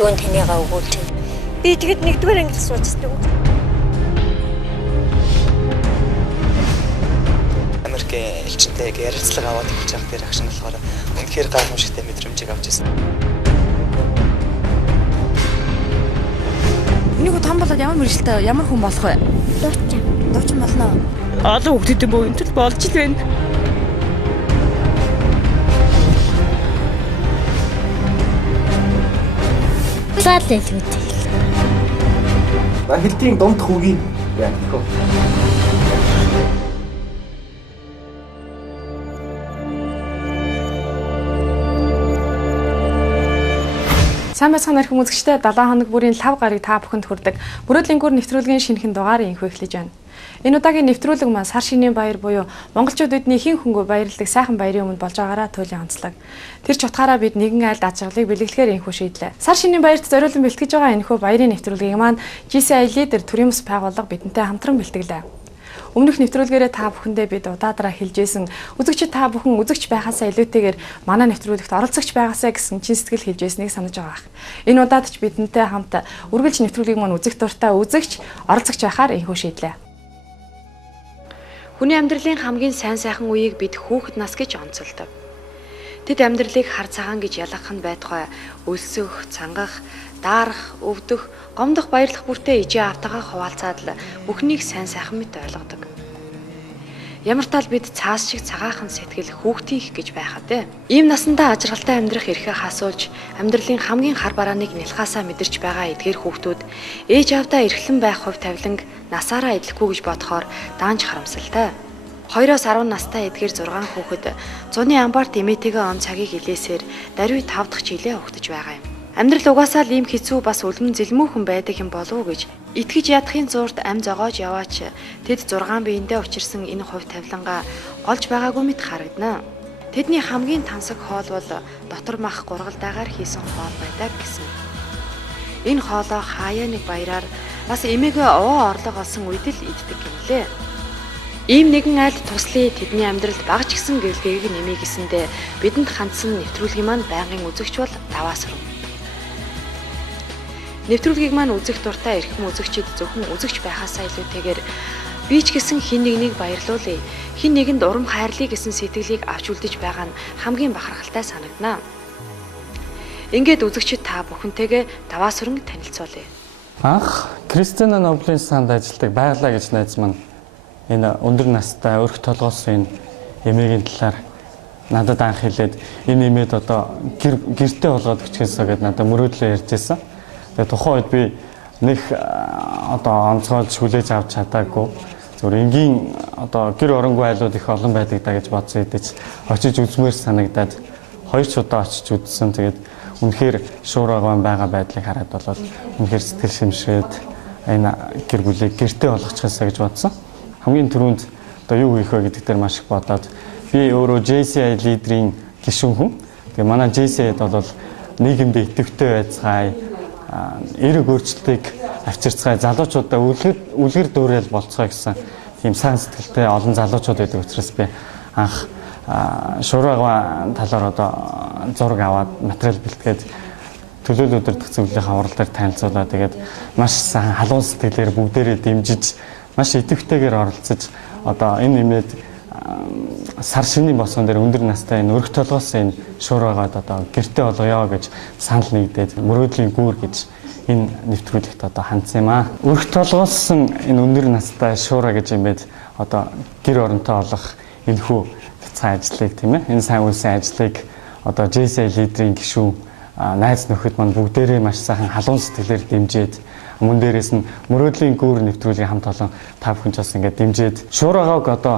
Юунд танийгаа өгүүлж байна. Би тэгэд нэгдүгээр англи суучдаг. Америкийн элчинтэй ярилцлага аваад эхэлж байгаа дээр агш нь болохоор үнэхээр гайхамшигтай мэдрэмжийг авч ирсэн. Энийг том болоод ямар мэрэгчлээ ямар хүн болох вэ? Дуучин болно. Олон хүүхдүүд боо энэ төл болж л байна. Лаад л үү. Хэлтийн дунд хүүгийн яг гэх үү. Сайн байцгаана өрхөн үзэгчдээ 7 хоног бүрийн 5 гарыг та бүхэнд хүрдэг. Мөрөөдлийн гүр нэвтрүүлгийн шинэхэн дугаарыг инхүү эхлэж байна. Энэ удаагийн нэвтрүүлэг маань сар шинийн баяр буюу монголчууд бидний хэн хөнгөө баярладаг сайхан баярын өмнө болж байгаараа туйлын онцлог. Тэр ч утгаараа бид нэгэн айлд аж аргалыг бэлэглэхээр инхүү шийдлээ. Сар шинийн баярт зориулан бэлтгэж байгаа энэхүү баярын нэвтрүүлгийг маань GCI лидер төрийн бас байгууллага бидэнтэй хамтран бэлтгэлээ. Өмнөх нэвтрүүлгээрээ та бүхэндээ бид удаадраа хэлжсэн үзэгчид та бүхэн үзэгч байхаасаа илүүтэйгээр манай нэвтрүүлэгт оролцогч байгаасаа гэсэн чин сэтгэл хэлжсэнийг санаж байгаа ах. Энэ удаад ч бидэнтэй хамт үргэлж нэвтрүүлгийг маань үзэх дуртай үзэгч оролцогч байхаар инхүү шийдлээ. Хүний амьдралын хамгийн сайн сайхан үеийг бид хүүхэд нас гэж онцолдог. Тэд амьдралыг хар цагаан гэж ялгах нь байтугай өлсөх, цангах, даарах, өвдөх, гомдох баярлах бүртээ ижээ автагаа хуваалцаад л бүхнийг сайн сайхан мэт ойлгодог. Ямар тал бид цаас шиг цагаахан сэтгэл хүүхдийнх гэж байхад те. Ийм насандаа ажралтай амьдрах эрхээ хасуулж амьдралын хамгийн хар барааныг нялхаасаа мэдэрч байгаа эдгээр хүүхдүүд ээж аавдаа эрхлэн байх хувь тавиланг насаараа идэхгүй гэж бодохоор даанч харамсалтай. 2-10 настай эдгээр 6 хүүхэд зуны амбарт эмээтэйгээ он цагийг илээсээр даруй 5 дахь жилээ өгтөж байгаа юм. Амьдрал угаасаа л ийм хэцүү бас үлгэн зэлмүүхэн байдаг юм болов уу гэж итгэж ядахын зуурт ам зогоож яваач тэд 6 биендээ учирсан энэ хувь тавилангаа олж байгаагүй мэт харагдана. Тэдний хамгийн тансаг хоол бол дотор мах гургалдаагаар хийсэн хоол байдаг гэсэн. Энэ хоолоо хаяа нэг баяраар бас эмээгээ овоо орлого олсон үед л иддэг юм лээ. Ийм нэгэн айлд туслая тэдний амьдралд багч гисэн гэлгээг нэмий гэсэндээ бидэнд хандсан нэвтрүүлгийн маань байнгын үзэгч бол даваасрав. Нэвтрүүлгийг маань үзэх дуртай эрхэм үзэгчид зөвхөн үзэгч байхаасаа илүүтэйгээр би ч гэсэн хин нэгнийг баярлуулъя. Хин нэгэнд урам хайрлая гэсэн сэтгэлийг авч үлдэж байгаа нь хамгийн бахархалтай санагдана. Ингээд үзэгчид та бүхэнтэйгээ даваасран танилцуулъя. Анх Кристиана Ноблийн санд ажилладаг байглаа гэж найз маань энэ өндөр настай өрх толгоос энэ эмээгийн талаар надад анх хэлээд энэ эмээд одоо гэртээ болгоод өчгөөсөө гэдээ надад мөрөөдлөө ярьжсэн. Тэгээ тухайн үед би нэг одоо онцгойлж хүлээж авч чадаагүй. Зүгээр энгийн одоо гэр оронгүй айлууд их олон байдаг даа гэж бодсон хэдий ч очиж үзмээр санагдаад 2 удаа очиж үзсэн. Тэгээд үнэхээр шуураагаан байгаа байдлыг хараад болоод үнэхээр сэтгэл шимшрээд энэ гэр бүлийг гэртээ болгочихсаа гэж бодсон. Хамгийн түрүүнд одоо юу хийх вэ гэдэг дээр маш их бодоод би өөрөө GCI лидерийн гишүүн хүн. Тэгээ манай GCI-д бол нийгэмд идэвхтэй байцгаая, эрэг өөрчлөлтийг авчирцгаая, залуучуудаа үлгэр дуурайл болцгоо гэсэн тийм сайн сэтгэлтэй олон залуучууд байдаг учраас би анх шуураагаа талаар одоо зураг аваад материал бэлтгээд төлөөлөл өдөртөх зөвлөлийн хаврал дээр танилцуулаад тэгээд маш сайн халуун сэтгэлээр бүгдээрээ дэмжиж маш идэвхтэйгээр оролцож одоо энэ нэмээд сар шинийн босгон дээр өндөр настай энэ өрх толгоос энэ шуураагаад одоо гэртээ болгоё гэж санал нэгдээд мөрөөдлийн гүүр гэж энэ нэвтрүүлэгт одоо хандсан юм аа. Өрх толгоосон энэ өндөр настай шуураа гэж юм бэ одоо гэр оронтой олох энэхүү цаа ажлыг тийм ээ энэ сайн үйлсийн ажлыг одоо GCI лидерийн гишүүн найз нөхөд маань бүгдээрээ маш сайхан халуун сэтгэлээр дэмжиж мөн дээрээс нь мөрөөдлийн гүүр нэвтрүүлгийн хамт олон та бүхэн ч бас ингээд дэмжиж шуураагааг одоо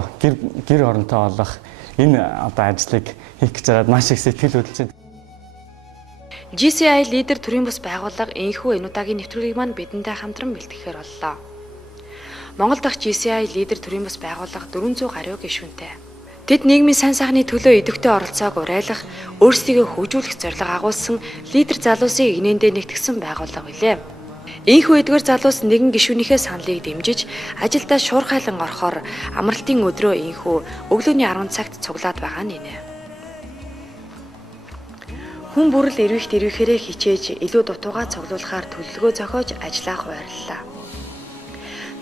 гэр оронтой олох энэ одоо ажлыг хийх гэж байгаад маш их сэтгэл хөдлөж байна. GCI лидер төрийн бас байгууллага энэхүү энэ удаагийн нэвтрүүлгийг маань бидэнтэй хамтран бэлтгэхээр боллоо. Монгол дахь GCI лидер төрийн бас байгууллага 400 гаруй гишүүнтэй. Тэд нийгмийн сайн сайхны төлөө идэвхтэй оролцоог уриалгах, өөрсдийгөө хөгжүүлэх зорилго агуулсан лидер залуусыг игнэндээ нэгтгэсэн байгууллага билээ. Ийхүү эдгээр залуус нэгэн гишүүнийхээ саналыг дэмжиж ажилдаа шуурхайлан орохоор амралтын өдрөө ийхүү өглөөний 10 цагт цуглаад байгаа нь инэ. Хүн бүрэл эрвэхт эрвэхээрээ хичээж илүү дутуугаа цуглуулахаар төлөвлөгөө зохиож ажиллаа хуваарлаа.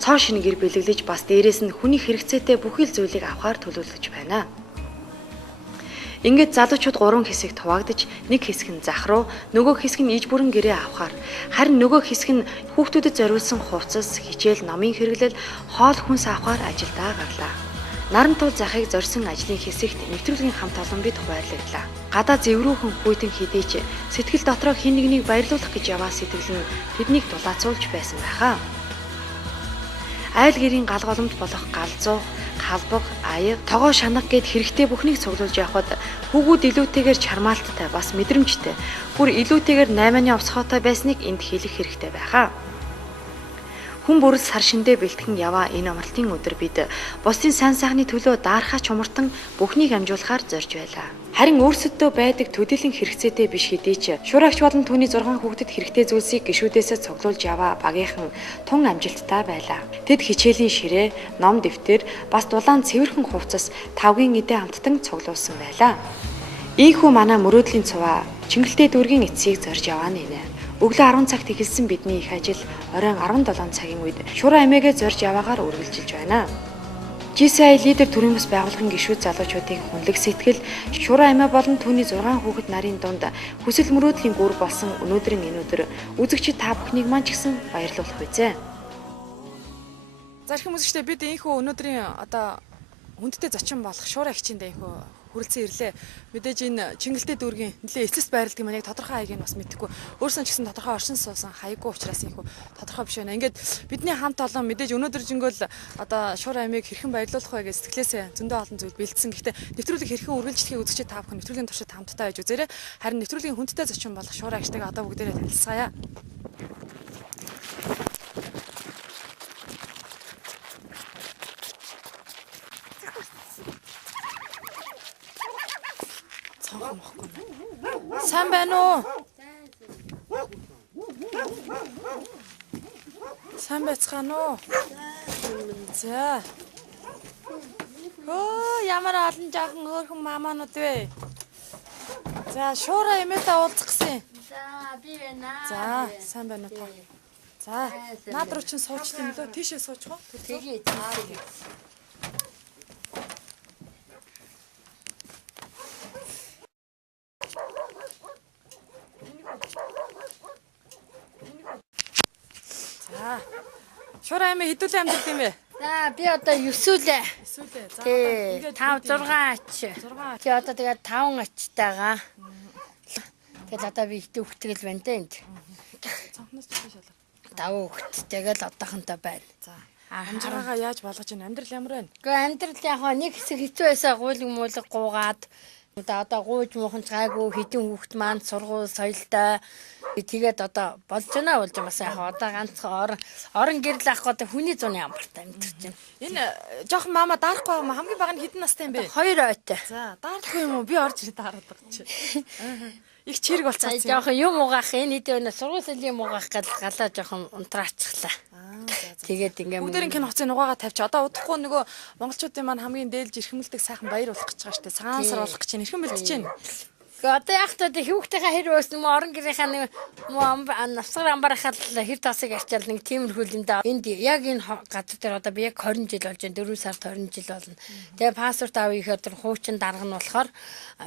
Цоо шинээр бэлэглэж бас дээрээс нь хүний хэрэгцээтэй бүхэл зүйлийг авахар төлөвлөж байна. Ингээд залуучууд 3 хэсэгт хуваагдаж нэг хэсэг нь зах руу, нөгөө хэсэг нь иж бүрэн гэрээ авахар, харин нөгөө хэсэг нь хүүхдүүдэд зориулсан хувцас, хичээл, номын хэрэглэл, хоол хүнс авахар ажилдаа гарлаа. Наран тул захыг зорьсон ажлын хэсэгт нэвтрүүлгийн хамт олон бид хуваарлагдлаа. Гадаа зэврүүхэн хүйтэн хідээч сэтгэл дотроо хин нэгнийг баярлуулах гэж яваа сэтгэл нь тэднийг дулаацуулж байсан байхаа. Айл гэрийн галголомж болох галзуу, халбаг, аяг, тогоо шанах гэд хэрэгтэй бүхнийг цуглуулж явхад хүүгүүд илүүтэйгээр чармаалттай бас мэдрэмжтэй, бүр илүүтэйгээр 8-ны овсгоотой байсныг энд хэлэх хэрэгтэй байхаа. Хүн бүрэл сар шиндээ бэлтгэн яваа энэ амралтын өдөр бид бусдын сайн сайхны төлөө даархаа чумартан бүхнийг амжуулахаар зорж байлаа. Харин өөрсөддөө байдаг төдийлөн хэрэгцээтэй биш хэдий ч шуурагч болон түүний 6 хүүхдэд хэрэгтэй зүйлсийг гишүүдээсээ цуглуулж яваа багийнхан тун амжилттай байлаа. Тэд хичээлийн ширээ, ном дэвтэр, бас дулаан цэвэрхэн хувцас тавгийн эдээ хамттан цуглуулсан байлаа. Ийхүү манай мөрөөдлийн цуваа Чингэлтэй дүүргийн эцсийг зорж яваа нэ. Өглөө 10 цагт эхэлсэн бидний их ажил оройн 17 цагийн үед Шураа эмээгээ зорж яваагаар үргэлжилж байна. GCI лидер төрийн бас байгууллагын гишүүд залуучуудын хүнлэг сэтгэл Шураа эмээ болон түүний 6 хүүхэд нарын дунд хүсэл мөрөөдлийн гүр болсон өнөөдрийн энэ өдөр үзэгчид та бүхнийг маань ч гэсэн баярлуулах үзье. Зархим үзэгчдээ бид ийхүү өнөөдрийн одоо хүндтэй зочин болох Шураа хичээндээ ийхүү хүрэлцэн ирлээ. Мэдээж энэ Чингэлтэй дүүргийн нэлээ эцэст байрладаг маань яг тодорхой хаяг нь бас мэдхгүй. Өөрсөн ч гэсэн тодорхой оршин суусан хаяггүй учраас ийхүү тодорхой биш байна. Ингээд бидний хамт олон мэдээж өнөөдөр жингөл одоо Шураа эмээг хэрхэн баярлуулах вэ гэж сэтгэлээсээ зөндөө олон зүйл бэлдсэн. Гэхдээ нэвтрүүлэг хэрхэн үргэлжлэхийг үзэгчид та бүхэн нэвтрүүлгийн туршид хамтдаа байж үзээрэй. Харин нэвтрүүлгийн хүндтэй зочин болох Шураа гişтэйг одоо бүгдээрээ танилцгаая. Сайн байна уу? Сайн байцгаана уу? За. Ямар олон жаахан хөөрхөн мамаанууд вэ? За, Шураа эмээтэй уулзах гэсэн. За, би байна. За, сайн байна уу та? За, наад руу чинь сууч тийм лөө тийшээ суучих уу? Тэгээ. Шураа эмээ хэдүүлээ амьдэрд юм бэ? За, би одоо 9 үлээ. Эсвэл за Тэгээ, 5 6 ач. Чи одоо тэгээ 5 ачтайгаа. Тэгэл одоо би ихтэй хөвтгэл байна дээ энд. цанхнаас тийш шалгах. 5 хөвт. Тэгэл одоохонтой байна. За. Амжираагаа яаж болгож ийн амьдрал ямар байна? Гэхдээ амьдрал яг нэг хэсэг хэцүү байсаа гуйлг муулаг гуугаад одоо гууж муухан цайгүй хэдэн хүүхэд маань сургууль соёлтой тэгээд одоо болж байна болж бас яг одоо ганцхан орон гэрэл ах одоо хүний зуны амбартай амьдарч байна. Энэ жоохон мама даарахгүй юм хамгийн бага нь хэдэн настай юм бэ? 2 ойтой. За даарахгүй юм уу? Би орж ирээд даарад байгаа чи. Их чирэг болцсон. Жоохон юм угаах энэ хэд өнө сургууль соёлын угаах гал галаа жоохон унтраачихлаа. Тэгээд ингээм бүгдэрийн кино хоцын угаагаа тавьчих. Одоо удахгүй нөгөө монголчуудын маань хамгийн дээлж эрхэмлдэг сайхан баяр болох гэж байгаа шүү дээ. Цагаан сар болох гэж байна. Эрхэм бэлдэж байна. Одоо яг та хүүхдийнхээ хэр өснө мө орон гэрийнхаа нэг навсгар амбарахад хэр тасыг арчаал нэг тиймэрхүү юм да. Энд яг энэ газар дээр одоо би яг 20 жил болж байна. 4 сард 20 жил болно. Тэгээ паспорт авъя гэхээр хуучин дарга нь болохоор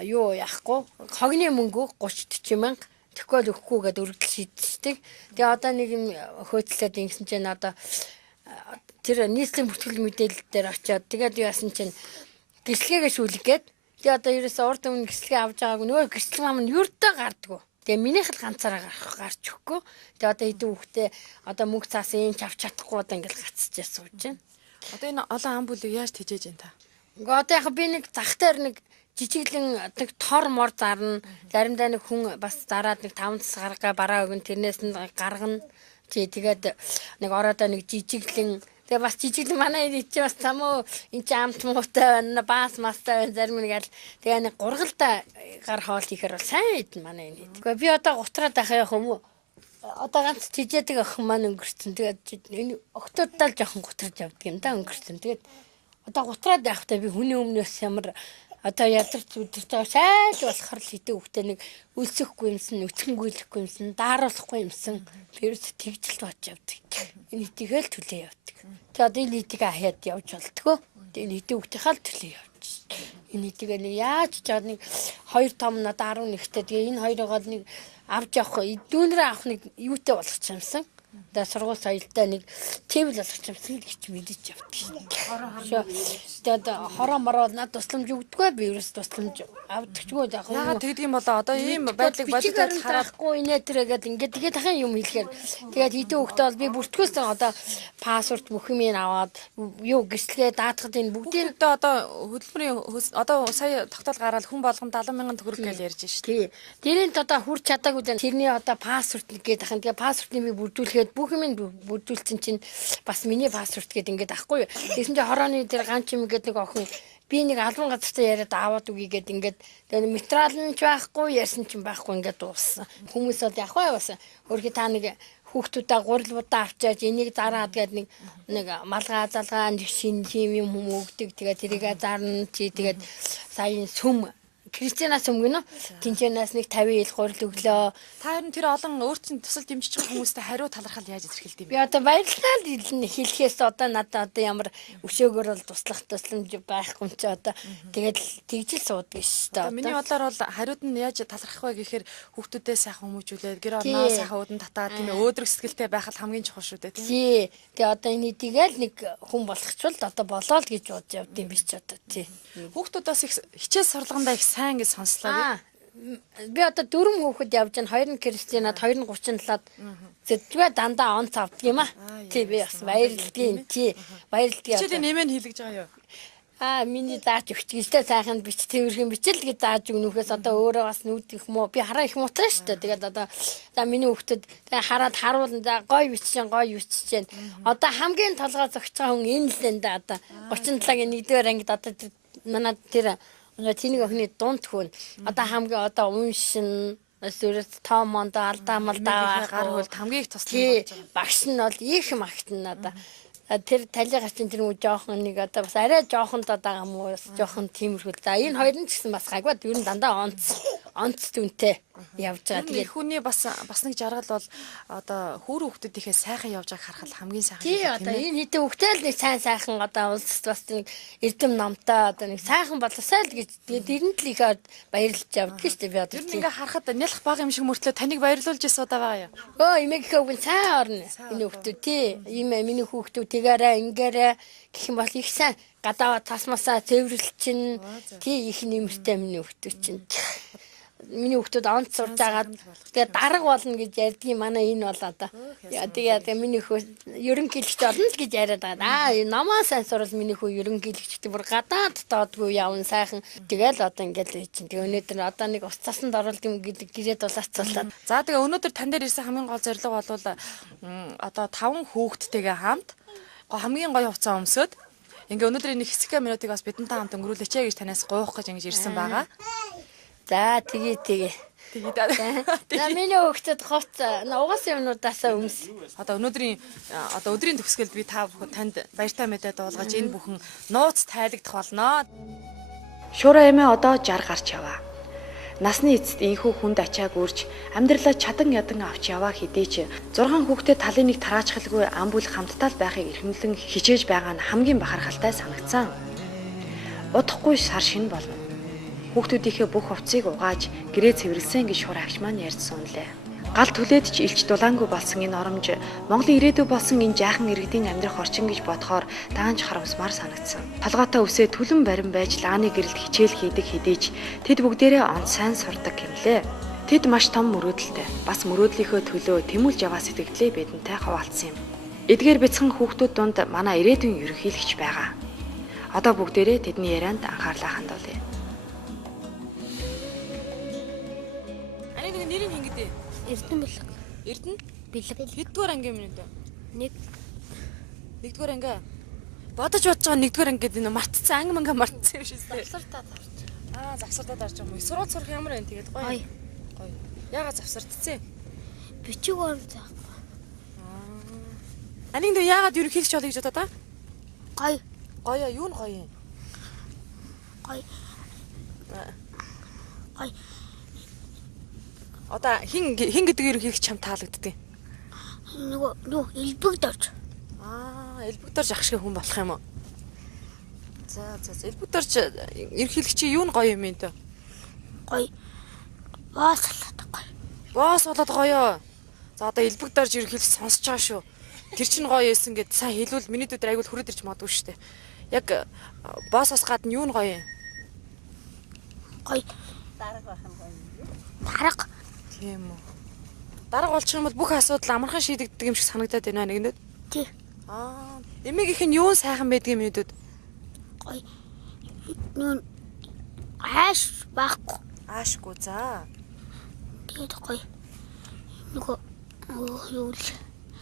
юу яахгүй хогны мөнгө 30-40 мянга тэгвэл өгөхгүй гэдээ өргөдөл шийдчихдэг. Тэгээ одоо нэг юм хөөцлөөд ингэсэн чинь одоо тэр нийслэлийн бүртгэл мэдээлэл дээр очиод тэгээд яасан чинь гислэгээ шүүлгээд тэгээ одоо ерөөсөө урд өмнө гислэгээ авч байгаагүй нөгөө гислэг мам нь юрдээ гардггүй. Тэгээ минийх л ганцаараа гарч өгөхгүй. Тэгээ одоо хэдэн хүүхдээ одоо мөнгө цаасан юм ч авч чадахгүй одоо ингээл гацчихж сууж байна. Одоо энэ олон ам бүлийг яаж тэжээж байна та? Ингээ одоо яг би нэг зах дээр нэг жижиглэн нэг тор мор зарна. Заримдаа нэг хүн бас зараад нэг 5 цас гаргаа бараа өгөн тэрнээс нь гаргана. Тэгээд нэг ороодоо нэг жижиглэн тэгээ бас жижиглэн манай энэ чи бас тамуу энэ чи амт муутай байна. Баас мастай байна. Зарим нэг аль тэгээ нэг гургалтай гар хоол хийхээр бол сайн идэн манай энэ. Гэхдээ би одоо гутраад ахаа явах юм уу? Одоо ганц жижигдэг охин маань өнгөрсөн. Тэгээд энэ октодтал жоохон гутраж явдаг юм да өнгөрсөн. Тэгээд одоо гутраад явахдаа би хүний өмнөөс ямар Одоо ядарч өдөртөө сайж болохоор л хэдэн хүүхдээ нэг үлсэхгүй юмсан, үтгэнгүй юмсан, дааруулахгүй юмсан. Вирус тэгж л бож явдаг. Энэ тэгэл түлээ явдаг. Тэгээ одоо энэ эдийг хаяад явж болтгоо. Энэ хэдэн хүүхдийнхаа л түлээ явж. Энэ эдийг нэг яаж ч нэг 2 том надад 11-тэй. Тэгээ энэ хоёроо нэг авч явах, дүүнрээ авах нэг юутэй болгох юмсан. Тэгээ сургууль соёлтой нэг тэвэл болгох юмсан гэж мэдэж явдаг. Тэгээд хороо мороо над тусламж өгдөггүй вирус тусламж авдагчгүй яг. Яагаад тэгдэг юм болоо? Одоо ийм байдлыг бодож харахгүй инээ тэргээд ингээд тэгээд дахин юм хэлэхээр тэгээд хэдэн хүүхдээ бол би бүртгүүлсэн одоо пассворд бүх юм аваад юу гэрчлэгээ даатгад энэ бүгдийг одоо хөдөлмөрийн одоо сая тогтоол гараад хүн болгон 70,000 төгрөг гэж ярьж тий. шүү. Дээрэнт одоо хүрч чадаагүй дээ. Тэрний одоо пассворд нэгээд ахын тэгээд пассвордыг би бүрдүүлэхэд бүх юм бүрдүүлсэн чинь бас миний пассворд гэдэг ингээд ахгүй юу. Тэгсэн чинь хорооны тэр ганч юм гэдэг нэг охин би нэг албан газартаа яриад аваад үгүй гэд ингээд тэр материал нь ч байхгүй ярьсан чинь байхгүй ингээд дууссан. Хүмүүс бол яг бас өөрхий та нэг хүүхдүүдээ гурилбуудаа авчяаж энийг зараад гээд нэг малгай залгаа шин тийм юм өгдөг. Тэгээд тэрийг зарна чи тэгээд сая сүм Кристина сүмгэнэ тэнцэнээс нэг 50 ил гурил өглөө. Та харин тэр олон өөрчн тусал дэмжиж байгаа хүмүүстээ хариу талархал яаж илэрхийлдэг юм бэ? Би одоо баярлалаа л хэлэхээс одоо надад одоо ямар өшөөгөр бол туслах тусламж байхгүй ч одоо тэгээд тэгжил суудаг шүү дээ. Миний бодлоор бол хариуд нь яаж талархах вэ гэхээр хүүхдүүдээ сайхан хүмүүжүүлээд гэр орноо сайхан уудан татаад тийм ээ өөдрөг сэтгэлтэй байх л хамгийн чухал шүү дээ тийм. Тий. Тэгээ одоо энэ эдгээл нэг хүн болгочвол одоо болоо л гэж бодож явд юм биш ч одоо тий. Хүүхдүүд бас их хичээл сурлагандаа их сайн гэж сонслоо. Би одоо 4 хүүхэд явж байна. 2 нь Кристинад, 2 нь 37-ад. Зэдвэ дандаа онц авдаг юм аа. Тий би бас баярлалгийн тий. Баярлалгийн. Хичээлийн нэмэн хийлгэж байгаа юу? Миний зааж өгч гэлтэй сайхан бич тэрхэн бичил гэж зааж өгнөхөөс одоо өөрөө бас нүд их муу би хараа их муутай шүү дээ. Тэгээд одоо миний хүүхдэд тэгээ хараад харуулна за гоё бичсэн гоё биччихээн. Одоо хамгийн толгой зөгч байгаа хүн энэ л энэ да одоо 37-гийн 1-р ангид одоо манай тэр тэнэг охины дунд хүн одоо хамгийн одоо уншин сүрэт томонд алдаа малдаа гар хөлд хамгийн их туслах багш нь бол их магтана одоо тэр талигач тэр нэг жоохон нэг одоо бас арай жоохон даа юм уу жоохон тиймэрхүү. За энэ хоёр нь ч гэсэн бас гайгүй ер нь дандаа онц түнтэй явж байгаа. Тэгээд хүний бас нэг жаргал бол одоо хүүхдүүдийнхээ сайхан явж байгааг харахад хамгийн сайхан. Тий одоо энэ хэдэн хүүхдтэй л нэг сайхан одоо улсад бас нэг эрдэм намтай одоо нэг сайхан болосай л гэж тэгээд эрэнд л их баярлж явдаг шүү дээ би одоо. Тэр ингээ харахад нялх баг юм шиг мөртлөө таныг баярлуулж ирсэн удаа байгаа юу? Эмээг хөвгөн сайн орно. Энэ хүүхдүүд тий миний хүүхдүүд тэгээрээ ингээрээ гэх юм бол их сайн гадаа тасмасаа цэвэрлчин тий их нэмэртэй миний хүүхдүүд чинь. Миний хүүхдүүд онц сурж байгаа. Тэгээ дарга болно гэж ярьдаг юм манай энэ бол одоо. Тэгээ миний хүү ерөнхийлөгч болно л гэж яриад байгаа. Намаа сайн сурал миний хүү ерөнхийлөгчтэй бүр гадаад доодгүй явна сайхан. Тэгээл одоо ингээл чинь. Тэгээ өнөөдөр одоо нэг ус цасанд оролт юм гэдэг гэрээд болоцоллоо. За тэгээ өнөөдөр тань дээр ирсэн хамгийн гол зорилго бол одоо 5 хүүхдтэйгээ хамт хамгийн гоё хугацаа өмсөд ингээ өнөөдрийн нэг хэсэг минутыг бас бидэнтэй хамт өнгөрүүлээч гэж танаас гуйх гэж ингэж ирсэн байгаа. За тэгээ. За миний хүүхдэд хоц угаасан юмнуудаасаа өмс. Одоо өнөөдрийн өдрийн төгсгөлд би та бүхэн танд баяртай мэдээ дуулгаж энэ бүхэн нууц тайлагдах болно. Шуурай эмээ одоо 60 гарч яваа. Насны эцэст ийхүү хүнд ачааг үрж амьдралаа чадан ядан авч яваа хэдий ч 6 хүүхдэд талын нэг тараачхалгүй ам бүл хамтдаа л байхыг эрхэмлэн хичээж байгаа нь хамгийн бахархалтай санагдсан. Удахгүй сар шинэ болно. Хүүхдүүдийнхээ бүх хувцсыг угааж гэрээ цэвэрлсэн гэж шуурай агч маань ярьсан лээ. Гал түлээд ч илч дулаангүй болсон энэ оромж Монголын ирээдүй болсон энэ жаахан иргэдийн амьдрах орчин гэж бодохоор даанч харамсмаар санагдсан. Толгойтой үсээ түлэн барин байж лааны гэрэлд хичээл хийдэг хэдий ч тэд бүгдээрээ он сайн сурдаг гэмлээ. Тэд маш том мөрөөдөлтэй. Бас мөрөөдлийнхөө төлөө тэмүүлж яваа сэтгэлдээ бидэнтэй хаваалцсан юм. Эдгээр бяцхан хүүхдүүд дунд манай ирээдүйн ерөнхийлөгч байгаа. Одоо бүгдээрээ тэдний ярианд анхаарлаа хандуулъя. Нэрийг хингэдэй. Эрдэнэ бэлэг. Эрдэнэ Бэлэг. хэддүгээр анги юм бэ? 1. Нэгдүгээр анги. Бодож байгаа нэгдүгээр ангид энэ мартцсан анги манга мартцсан юм шээ. Завсартаа тарч. Завсартаа дарж байгаа юм. Сургууль сурах ямар вэ? Тэгээд гоё. Яагаад завсартцсан? Бичиг орол заахгүй. Аниг дөө яагаад ерөнхийлөгч болъё гэж бодоо та? Гоё. Гоё юу нь гоё юм? Гоё. Гоё. Одоо хин гэдэг ерөнхийдөө чам таалагддаг. Нөгөө юу элбэгдэрч. Элбэгдэрж ах шиг хүн болох юм уу? За элбэгдэрж ерөнхийдөө чи юу н гоё юм энэ? Гоё. Боос болоод гоё. Боос болоод гоё. За одоо элбэгдэрж ерөнхийдөө сонсож байгаа шүү. Тэр чинь гоё эсэн гэд сайн хэлвэл миний дүүд айгуул хүрээд ирж магадгүй шүү дээ. Яг боосоос гадна юу н гоё юм? Гоё. Дарга байх юм гоё юу? Дарга. Тийм үү. Дарга болчих юм бол бүх асуудал амархан шийдэгддэг юм шиг санагдаад байна нэгнүүд. Тий. Эмээгийнх нь юу сайхан байдаг юм нэдүүд? Гоё. Нүн ааш байхгүй. Аашгүй за. Тэгээд гоё. Нөгөө юу л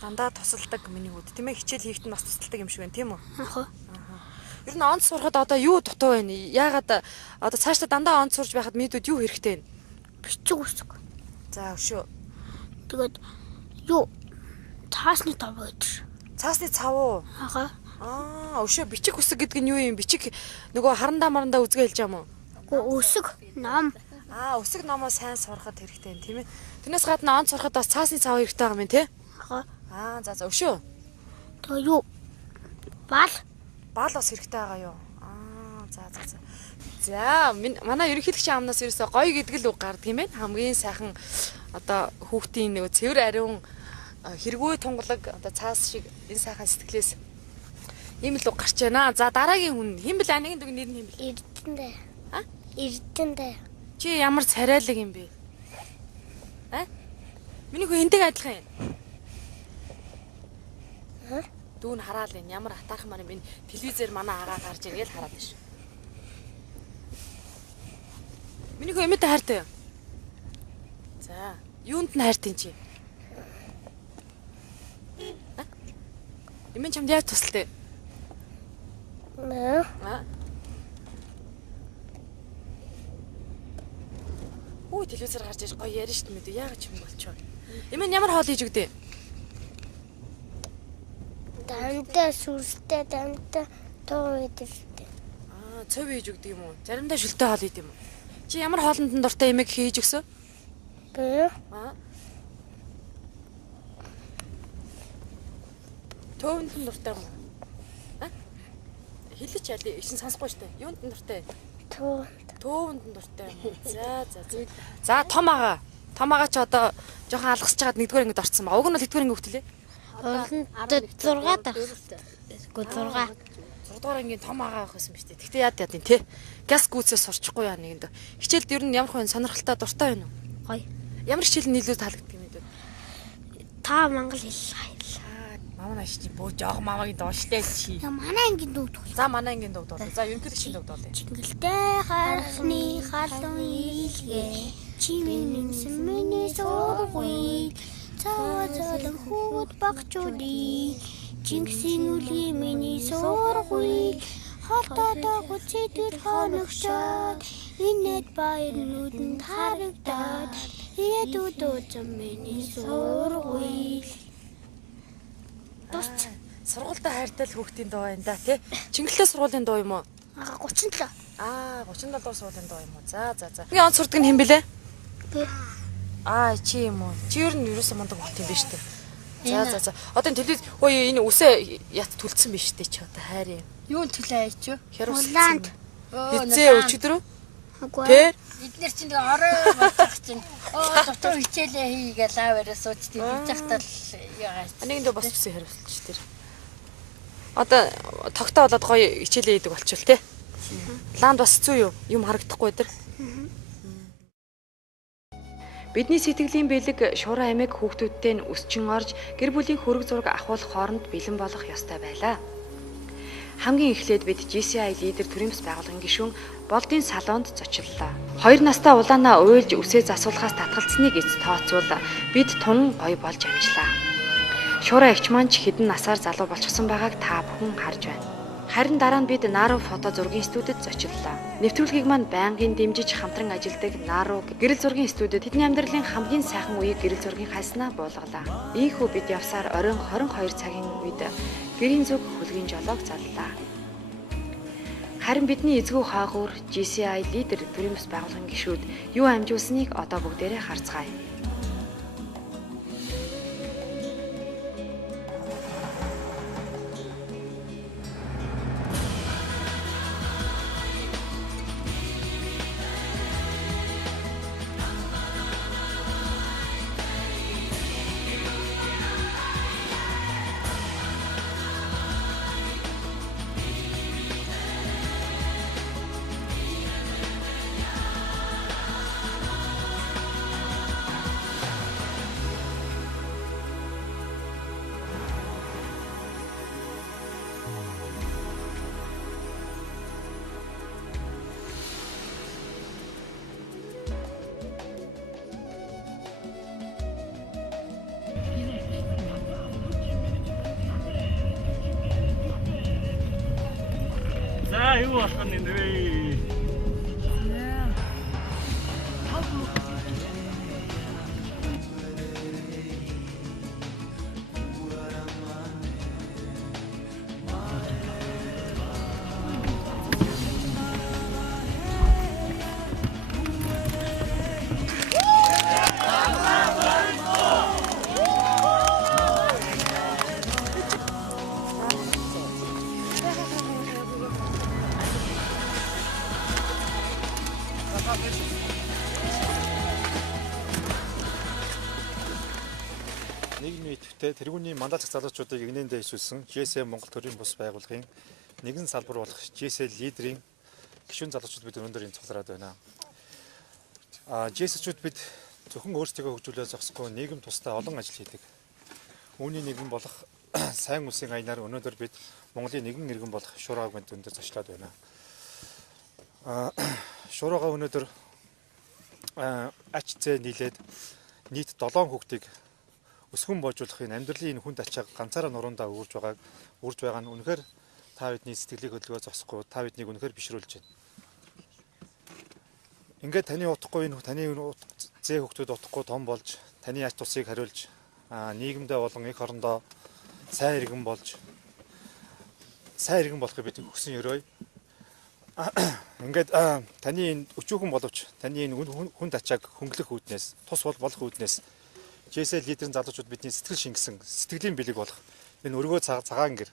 Дандаа тусалдаг миний хүүд тийм ээ хичээл хийхэд нь бас тусалдаг юм шиг байна тийм үү? Аа. Ер нь онц сурахад одоо юу дутуу байна? Яагаад одоо цаашдаа дандаа онц сурж байхад мэдүүд юу хэрэгтэй вэ? Бичиг үсэг. За өшөө. Тэгээд юу цаасны тав байдаг. Цаасны цав уу? Ага. Өшөө бичих үсэг гэдэг нь юу юм? Бичих нөгөө харандаа марандаа үзгээ хэлж юм уу? Үсэг ном. Үсэг номоо сайн сурахад хэрэгтэй юм тийм ээ. Тэрнээс гадна онц сурахад бас цаасны цав хэрэгтэй байгаа юм тий? Ага. За өшөө. Тэгээд юу бал Бас хэрэгтэй байгаа юу? За. За манай ерөнхийлөгч амнаас ерөөсөө гоё гэдэг л үг гардаг юм байна. Хамгийн сайхан одоо хүүхдийн нэг цэвэр ариун хэрэггүй тунгалаг одоо цаас шиг энэ сайхан сэтгэлээс ийм л үг гарч байна. За дараагийн хүн хэн бэл анигын дүг нэр нь хэн бэл? Эрдэндээ. Эрдэндээ. Чи ямар царайлаг юм бэ? Миний хүү энтэйг адилхан юм. Дүүн хараал энэ ямар атаарх маань юм бэ? Телевизээр манай агаа гарч иргээл хараад байна шүү. Миний хүү эмээтэй хайртай юу? За, юунд нь хайртай чи? Эмээ чамд яаж тусалтай? Өө телевизээр гарч иж гоё ярина шүү дээ мэдээ. Яагаад ч юм болчихоо. Эмээ ямар хоол хийж өгдөө? Дандаа сүрстэй дандаа тоо идэлтэй. Цөв хийж өгдөг юм уу? Заримдаа шүлтэй хоол ийд юм уу? Чи ямар хоолнд нь дуртай эмээг хийж өгсөө? Би Төвөнд нь дуртай юм уу? Хэлээч яа ишин сонсохгүй штэ. Юунд нь дуртай? Төвөнд нь дуртай юм уу? За том агаа. Том агаа ч одоо жоохон алгасч чагаад нэгдүгээр ангид орцсон ба. Уг нь бол хэдүгээр анги хөвтлээ? 6 дах. 6 дугаар ангийн том агаа байх байсан биз дээ. Тэгтээ яад юм те. Газ гүйцээс сурчихгүй яа нэгэнд. Хичээлд ер нь ямар хүн сонирхолтой дуртай байна уу? Гоё. Ямар хичээл нь илүү таалагддаг юм бэ? Та монгол хэл. Маа нааш чи бөө жоох мамагийн дууштай чи. Манай ангийн дүүд. За манай ангийн дууд бол. За ерөнхийдөө чинь дууд бол. Чингэлтэй харахны халуун илгээ. Чимийн нэмсэн миний сургуй. Цаазалан хүүд багчуди. Чингисийн үлгийн миний сургуй. Халтадаг үцэдэр хоногшоод. Инээд баяр нүдэнд харагдаад. Иэдүүд зам миний сургуй. Сургуультай хайртай л хүүхдийн дуу байна да тий. Чингэлтэй сургуулийн дуу юм уу? 37. 37 дуу сургуулийн дуу юм уу? За. Би он сурдаг нь хэн бэлээ? Би. Чи юм уу? Чи ер нь юусэн мундаг хот юм биш үү? За. Одоо телевиз энэ үсээ ят түлцсэн биш үү чи одоо хайр юм. Юун төлөө аяч юу? Улаанд. Хизээ өчигдөр үү? Тэ? Эдгээр чинь орой болох чинь дотор хичээлээ хийгээл аавараа сууч тийм хичэхтэл яагаад. Нэг дөө бас үсээ хариулчих тэр. Одоо тогтоо болоод гоё хичээлээ хийдэг болчихвол тэ. Лаанд бас зүү юу? Юм харагдахгүй тэр. Бидний сэтгэлийн бэлэг шуурай амиг хүүхдүүдтэй нь өсчин орж гэр бүлийн хөрөг зураг ахуулах хооронд бэлэн болох ёстой байлаа. Хамгийн эхлээд бид GCI лидер төрийн бас байгууллагын гишүүн Болдын салонд зочлоо. 2 настай улаанаа уйлж үсээ засуулахаас татгалцсныг эц тооцвол бид тун гоё болж амжлаа. Шуурай эгч маань ч хэдэн насаар залуу болчихсон байгааг та бүхэн харж байна. Харин дараа нь бид Нару фото зургийн студид зочлоо. Нэвтрүүлгийг маань байнгын дэмжиж хамтран ажилладаг Нару гэрэл зургийн студид тэдний амьдралын хамгийн сайхан үеийг гэрэл зургийн хайснаа буулгалаа. Ийхүү бид явсаар оройн 22 цагийн үед гэрийн зүг хөлгийн жолоог заллаа. Харин бидний эзгүй хаагуур GCI лидер төрийн бас байгууллагын гишүүд юу амжуулсныг одоо бүгдээрээ харцгаая. За юу болох нь вэ? Нийгмийн идэвхтэй тэргүүний мандалцах залуучуудыг игнэндээ ишүүлсэн GSM Монгол төрийн бус байгууллагын нэгэн салбар болох GSL лидерийн гишүүн залуучууд бид өнөөдөр энэ цуглараад байна. GSL-чүүд бид зөвхөн өөрсдөө хөгжүүлээ зогсохгүй нийгэм тусдаа олон ажил хийдэг. Үүний нэгэн болох сайн улсын аянаар өнөөдөр бид Монголын нэгэн иргэн болох Шуургааг мэд өндөр зочлоод байна. Шуургаа өнөөдөр АЧЦ нийлээд нийт 7 хүүхдийг өсгөн боожуулахын амьдралын энэ хүнд ачааг ганцаараа нуруундаа үрж байгаа нь үнэхээр та бидний сэтгэлийг хөдөлгөө зогсохгүй та биднийг үнэхээр бишрүүлж байна. Ингээд таны утгагүй энэ таны зээ хүүхдүүд утгагүй том болж таны ач тусыг хариулж нийгэмдээ болон эх орондоо сайн иргэн болохыг бид хүсэн өрөөй. Ингээд таны энэ өчүүхэн боловч таны энэ хүнд ачааг хөнгөлөх үүднээс тус болох үүднээс GSL лидерийн залуучууд бидний сэтгэл шингэсэн сэтгэлийн бэлэг болох энэ өргөө цагаан гэр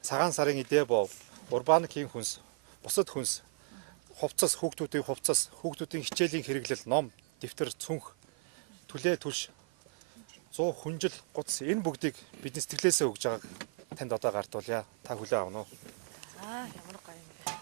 цагаан сарын идэ бов урбаникийн хүнс бусад хүнс хувцас хүүхдүүдийн хичээлийн хэрэглэл ном дэвтэр цүнх түлээ түлш 100 хүнжил гуц энэ бүгдийг бидний сэтгэлээсээ өгж байгааг танд одоо гартуулъя. Та хүлээн авах уу? Ямар гоё юм бэ.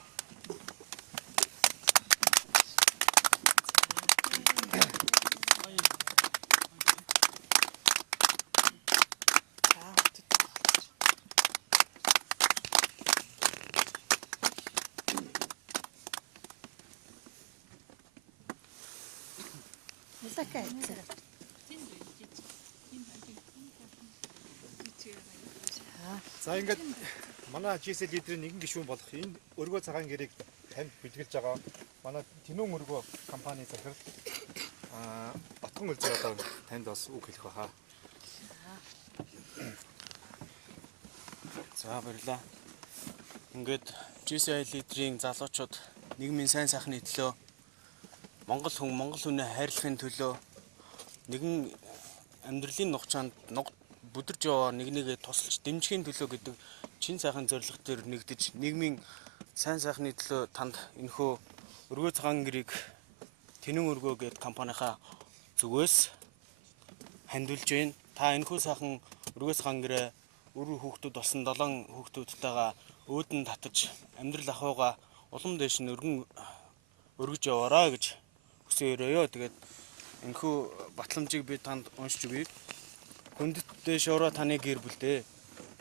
За ингээд манай GSL лидерийн нэгэн гишүүн болох энэ өргөө цагаан гэрийг танд бэлгэлж байгаа манай Тэнүүн өргөө компани захирал Батхан Улзар одоо танд бас үг хэлэх баха. За баярлалаа. Ингээд GSL лидерийн залуучууд нийгмийн сайн сайхны төлөө Монгол хүнээ хайрлахын төлөө нэгэн амьдралын нухчаанд бүдэрж яваа нэгнийгээ тусалж дэмжихийн төлөө гэдэг чин сайхан зорилго төр нэгдэж нийгмийн сайн сайхны төлөө танд энэхүү өргөө цагаан гэрийг Тэнүүн өргөө гэдэг компанийнхаа зүгээс хандуулж байна. Та энэхүү сайхан өргөө цагаан гэрээ өргөө хүүхдүүд болсон 7 хүүхдүүдтэйгээ өөдөн татаж амьдрал ахуйгаа улам дэш нь өргөж яваарай гэж хүсэн өрөөё. Тэгээд энэхүү батламжийг би танд уншиж өгье. Хүндэттэй Шуурга таны гэр бүлдээ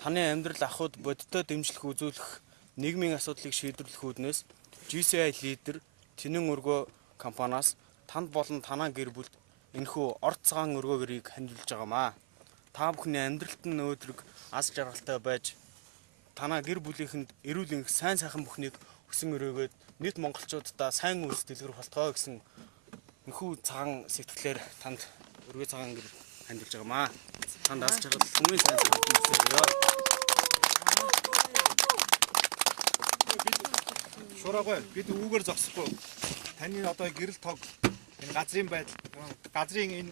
таны амьдрал ахуйд бодиттой дэмжлэх үзүүлэх нийгмийн асуудлыг шийдвэрлэх үүднээс GCI лидер Тэнүүн өргөө компаниас танд болон танаа гэр бүлд энэхүү орд цагаан өргөө гэрийг хандуулж байгаамаа. Та бүхний амьдралд нь өөдрөг аз жаргалтай байж танаа гэр бүлийнхэнд эрүүл энх сайн сайхан бүхнийг хүсэн өрөөгөөд нийт монголчуудаа сайн үйлс дэлгэрэх болтгоо гэсэн энэхүү цагаан сэтгэлээр танд өргөө цагаан гэр хандуулж байгаамаа. Танд аз жаргал хүмүүний сайн сайхан Шураагүй бид үүгээр зогсохгүй. Таны одоо гэрэл тог энэ газрын байдал газрын энэ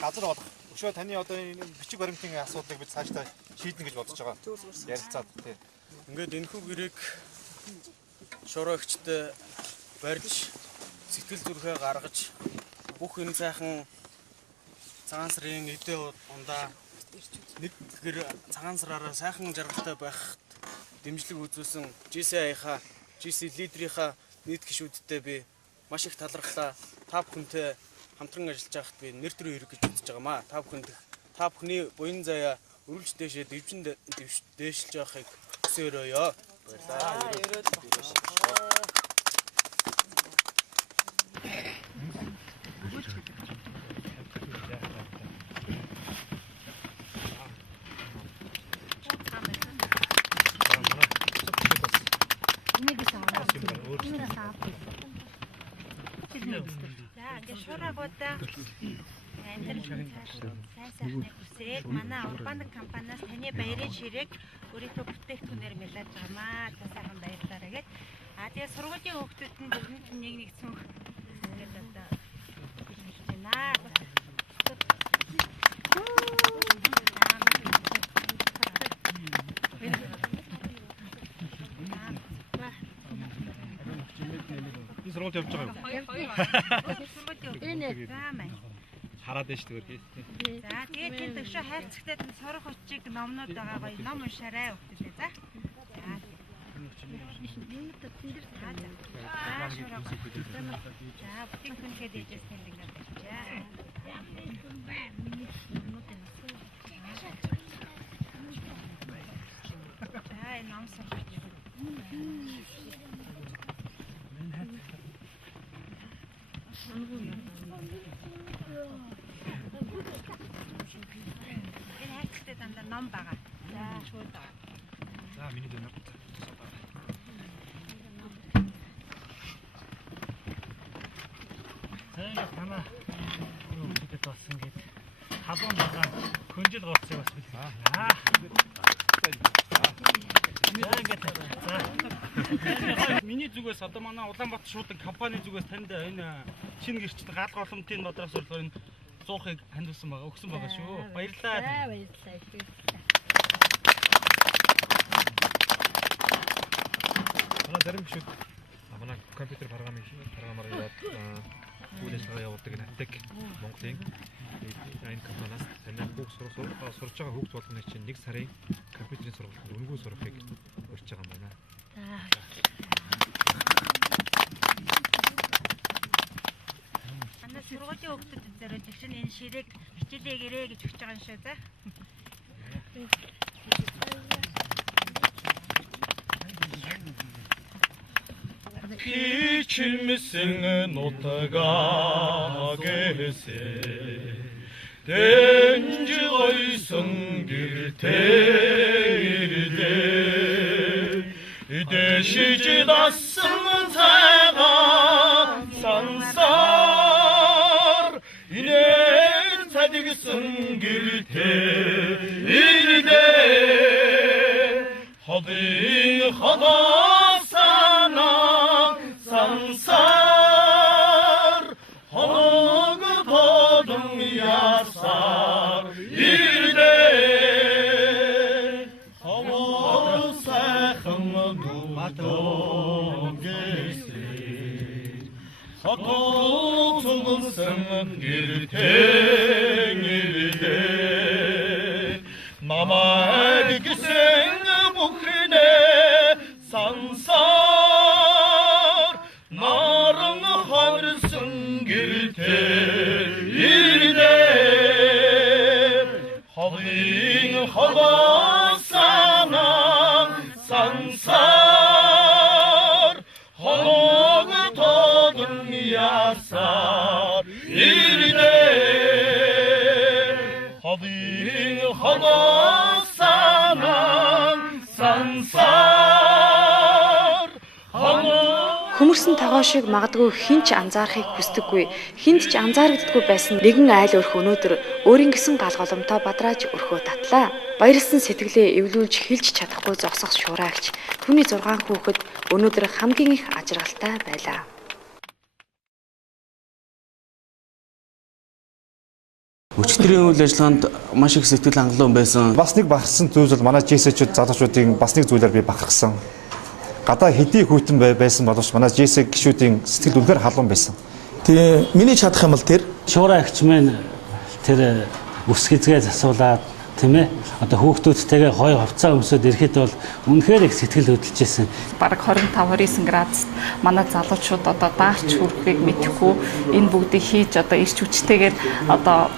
газар болох өшөө таны одоо энэ бичиг баримтын асуудлыг бид цаашдаа шийднэ гэж бодож байгаа. Ярилцаад тий. Ингээд энэхүү гэрээг шуурагчтай барьж сэтгэл зүрхээ гаргаж бүх энэ сайхан цагаан сарын эдээ ундаа нэг гэр цагаан сараараа сайхан жаргалтай байхад дэмжлэг үзүүлсэн GC лидерийнхаа нийт гишүүдтэй би маш их талархлаа. Та бүхэнтэй хамтран ажиллаж байхад би нэр төрөө хэрэг гэж үзэж байгаамаа. Та бүхний буян заяа өрүүлж дээшээ дэвжин дээшилж байхыг хүсээрөөё. Баярлалаа. Шуурагуудаа амьдрал сайн сайхныг хүсээд манай Урбан компаниас таны баярын ширээг өөрийнхөө бүтээгдэхүүнээр мэлж байгаамаа. Та сайхан баярлалаа гэж. Тэгээ сургуулийн хүүхдүүд нь бүгд нэг цүнх ингээд одоо хэлж байна. Сургууль явж байгаа юу? Хараад байж тэгвэл. За тэгээд тэнд өшөө хайрцагтай сурах хүчийг номнууд байгаа гоё ном уншаарай хүүхдээ за. За бүтэн хүнгээд ээжээс тэнд ингээд байна. За ном сурах. Энэ хайрцагтай дандаа ном байгаа. За шууд байгаа. За миний дэнэ. Танаа юу гэдэг болсон гээд халуун байгаа хөнжил гоцыг бас билээ. Миний зүгээс одоо манай Улаанбаатар шуудан компани зүгээс танд энэ шинэ гэрчд гал голомтын бодроос орлоо энэ 100-ыг хандуулсан байгаа өгсөн байгаа шүү. Баярлалаа. Баярлалаа. Манай зарим гişүүд манай компьютер програмаар яваад үйлээс явуулдаг натдаг Монголын энэ компаниас таны хүүхд сурж байгаа хүүхд болгоны чинь 1 сарын компьютерийн сургалтанд үнгүй сурахыг урьж байгаа юм байна. Манай сургуулийн хүүхдүүдэд зориулж чинь энэ ширээг хичээлээ гэрээ гэж өгч байгаа юм шүү за. Хичмсэн нутагаагээсэ дэнж гойсон гэртээ идэшиж дасан цагаан сансар инээр цадигсан гэртээ ирдээ хадын хадасана сансар хоног тодон ясар ирдээ хавар сайхан нутагээсэ хатуцулсан гэртээ ирдээ намайг гисэн бүхнээ сансар наран харсан гэртээ ирдээ хавын хавасана сансар хоног тодон ясар ирдээ хавын хавасана сансар Хөмөрсөн тогоошиг магадгүй хинч анзаарахыг хүсдэггүй, хинт ч анзаарагддаггүй байсан нэгэн айл өрх өнөөдөр өөрийн гэсэн гал голомтоо бадрааж өрхөө татлаа. Баярлсан сэтгэлээ эвлүүлж хэлж чадахгүй зогсох шуураагч түүний 6 хүүхэд өнөөдөр хамгийн их ажиргалтай байлаа. Өчигдрийн үйл ажиллагаанд маш их сэтгэл хангалуун байсан. Бас нэг багассан зүйл бол манай JC-чүүд залуучуудын бас нэг зүйлээр би бахархсан. Гадаа хэдий хүйтэн байсан боловч манай JC гишүүдийн сэтгэл үнэхээр халуун байсан. Тэгээ миний чадах юм бол тэр шуураагч мэн тэр ус хязгаа засуулаад тийм ээ одоо хүүхдүүдтэйгээ гоё хувцас өмсөд ирэхэд бол үнэхээр их сэтгэл хөдлөж байсан. Бараг 25-29 градуст манай залуучууд одоо даарч хүрэхийг мэдэхгүй энэ бүгдийг хийж одоо ирч хүчтэйгээр одоо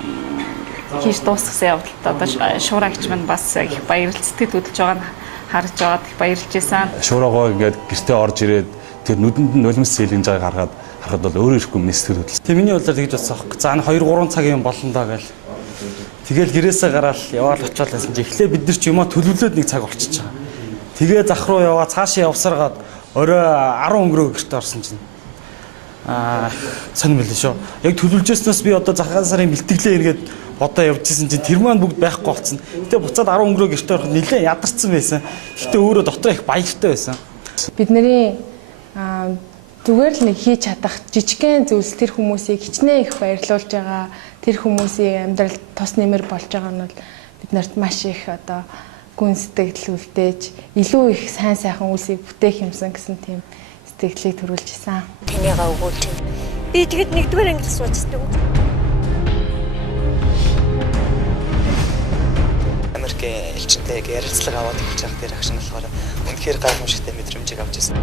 хийж дуусгасан явдалд одоо шуураагч мань бас их баярлж сэтгэл хөдлөж байгааг нь харж байгаад их баярлж байсан. Шуураагаа ингээд гэртээ орж ирээд тэр нүдэнд нь нулимс сэлгэж байгааг харахад бол өөрөө ирэхгүй миний сэтгэл хөдлөл. Тэг миний бодлоор тэгж бодсон аахгүй. За 2-3 цагийн юм болно даа гэл. Тэгэл гэрээсээ гараад яваал очиод байсан чи эхлээ бид нар ч юмаа төлөвлөөд нэг цаг болчихж байгаа. Тэгээ зах руу яваа цаашаа явсаргаад орой 10 өнгөрөө гэртээ орсон чинь сонирм билээ шүү. Яг төлөвлөжсөнөөс би одоо захаан сарын бэлтгэлээ эргээд одоо явж исэн чинь тэр маань бүгд байхгүй болцсон. Гэтэ буцаад 10 өнгөрөө гэртээ ороход нэлээд ядарсан байсан. Гэтэ өөрөө дотроо их баяртай байсан. Бидний зүгээр л нэг хийж чадах жижигхэн зүйлс тэр хүмүүсийг хичнээн их баярлуулж байгаа. Тэр хүмүүсийн амьдралд тус нэмэр болж байгаа нь бол биднэрт маш их одоо гүн сэтгэл үлдээж илүү их сайн сайхан үйлсийг бүтээх юмсан гэсэн тийм сэтгэлийг төрүүлж исэн. Танийгаа өгөөч. Би тэгэд нэгдүгээр англи суучдаг. Америкийн элчинтэйг ярилцлага аваад ирж байгаа тэр агш нь болохоор үнэхээр гайхамшигтай мэдрэмжийг авч ирсэн.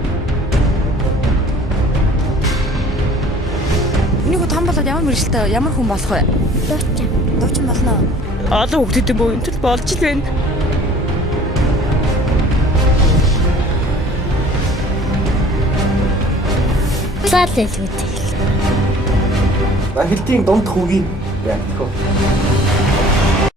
Энийг том болоод ямар мэрэгчлээ ямар хүн болох вэ? Дуучин болно. Олон хүүхдүүд боо энэ төл болж л байна. Лалэлүүд. Хилтийн дунд хүүгийн яг тэгэхгүй.